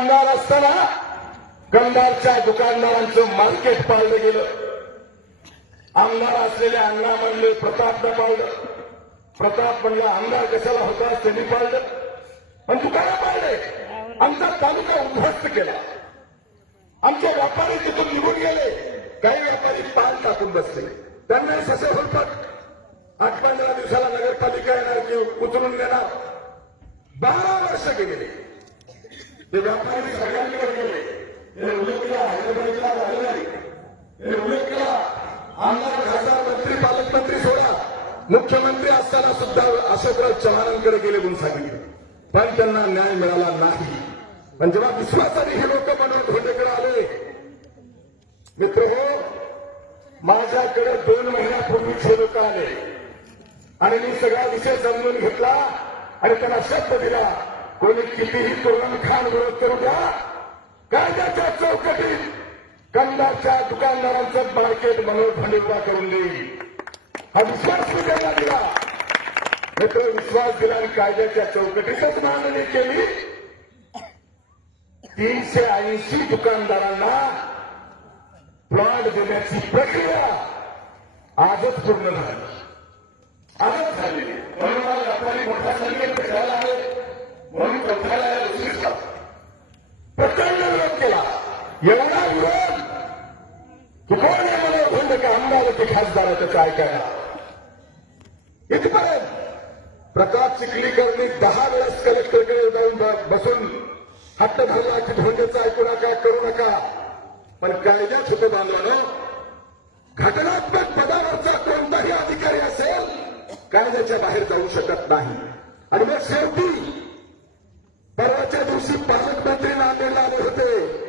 आमदार असताना गंधारच्या दुकानदारांचं मार्केट पाळलं गेलं. आमदार असलेले अण्णा म्हणले प्रतापनं पाळलं. प्रताप म्हणला आमदार कशाला होता? त्यांनी पाळलं. पण दुकानं पाळले. आमचा तालुका उद्ध्वस्त केला. आमचे व्यापारी तिथून निघून गेले. काही व्यापारी पाल टाकून बसले. त्यांना ससे होतात आठ पंधरा दिवसाला नगरपालिका येणार की उचलून देणार बारा वर्ष गेले. व्यापारी सगळ्यांकडे गेले हे उल्लेख केला हैदराबादला झालं हे उल्लेख केला आमदार खासदार मंत्री पालकमंत्री सोडा. मुख्यमंत्री असताना सुद्धा अशोकराव चव्हाणांकडे गेले म्हणून सांगितले. पण त्यांना न्याय मिळाला नाही. पण जेव्हा विश्वासाने हे लोक म्हणून धोंडेकडे आले मित्र हो माझ्याकडे दोन महिन्यापूर्वीच हे लोक आले. आणि मी सगळा विषय समजून घेतला आणि त्यांना शब्द दिला. कोणी कितीही तोरण खान विरोध करू द्या कायद्याच्या चौकटीत कंदाच्या दुकानदारांचं मार्केट मनोहर धोंडे उभा करून देईल हा विश्वास मी त्यांना दिला मित्र विश्वास दिला आणि कायद्याच्या चौकटीतच मागणी केली. तीनशे ऐंशी दुकानदारांना प्लॉट देण्याची प्रक्रिया आजच पूर्ण झाली. आजच झालेली म्हणून मला व्यापारी मोठ्या संख्येत भेटायला आले म्हणून ग्रंथालयाला उशिष्ट प्रचंड विरोध केला एवढा मला म्हणलं की आमदार ते खासदाराचं काय करणार? इथपर्यंत प्रकाश चिखलीकरनी दहा वेळेस कलेक्टरकडे जाऊन बसून हट्ट धरला की धोंडेचं ऐकू नका करू नका. पण कायद्यात होतं बांधवानं घटनात्मक पदावरचा कोणताही अधिकारी असेल कायद्याच्या बाहेर जाऊ शकत नाही. आणि मग शेवटी परवाच्या दिवशी पालकमंत्री नांदेडला आले होते.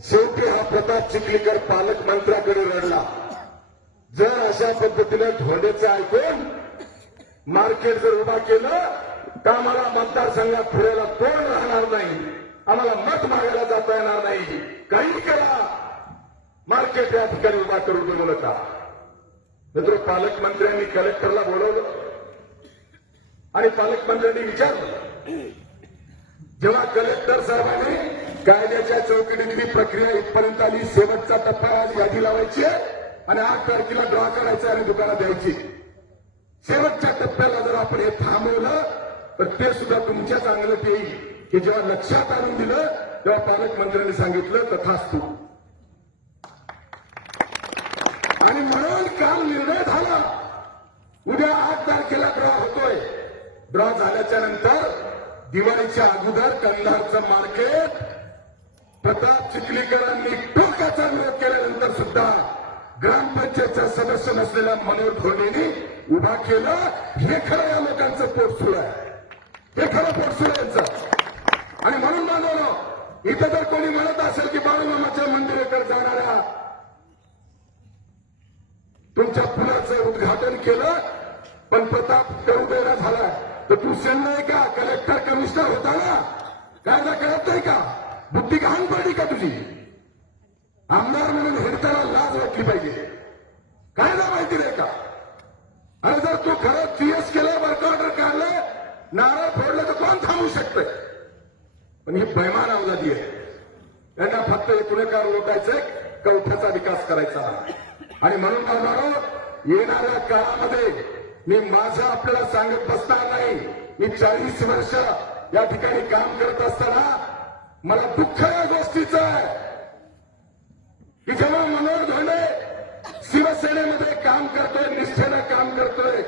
शेवटी हा प्रताप चिखलीकर पालकमंत्र्याकडे रडला. जर अशा पद्धतीने धोंडेचं ऐकून मार्केट जर उभा केलं तर आम्हाला मतदारसंघात फिरायला कोण राहणार नाही? आम्हाला मत मागायला जाता येणार नाही. काही करा. मार्केट या ठिकाणी उभा करून देऊ नका. मित्र पालकमंत्र्यांनी कलेक्टरला बोलवलं. आणि पालकमंत्र्यांनी विचारलं. जेव्हा कलेक्टर साहेबांनी कायद्याच्या चौकटीतली प्रक्रिया इथपर्यंत आली. शेवटचा टप्पा आज यादी लावायची आणि आठ तारखेला ड्रॉ करायचा आणि दुकानात द्यायची. शेवटच्या टप्प्याला जर आपण हे थांबवलं तर ते सुद्धा तुमच्या चांगलं येईल. की जेव्हा लक्षात आणून दिलं तेव्हा पालकमंत्र्यांनी सांगितलं तथास्तू. आणि म्हणून काल निर्णय झाला. उद्या आठ तारखेला ड्रॉ होतोय. ड्रॉ झाल्याच्यानंतर दिवाळीच्या अगोदर कंधारचं मार्केट प्रताप चिखलीकरांनी टोकाचा विरोध केल्यानंतर सुद्धा ग्रामपंचायतचा सदस्य नसलेल्या मनोहर धोरणेने उभा केला. हे खरं या लोकांचं पोट सुरू आहे. हे खरं पोट सुरू यांचं. आणि म्हणून बांधवलं इथं जर कोणी म्हणत असेल की बाळूमामाच्या मंदिराकडे जाणाऱ्या तुमच्या पुलाचं उद्घाटन केलं पण प्रताप करू देणं झाला तर तू सेन नाही का कलेक्टर कमिशनर होता ना? कायदा कळत नाही का? बुद्धी घाण पडली का तुझी? आमदार म्हणून हिडताना लाज वाटली पाहिजे. काय ना माहिती नाही का? अरे जर तू खरं पीएस केलं वर्क ऑर्डर काढलं नारळ फोडलं तर कोण थांबू शकतंय? पण ही बैमान अवलादी आहे. त्यांना फक्त एकूणकार लोटायचंय कवठ्याचा विकास करायचा. आणि म्हणून म्हणणार येणाऱ्या काळामध्ये मी माझं आपल्याला सांगत बसणार नाही. मी चाळीस वर्ष या ठिकाणी काम करत असताना मला दुःख या गोष्टीचं आहे. की जेव्हा मनोहर धोंडे शिवसेनेमध्ये काम करतोय निष्ठेनं काम करतोय.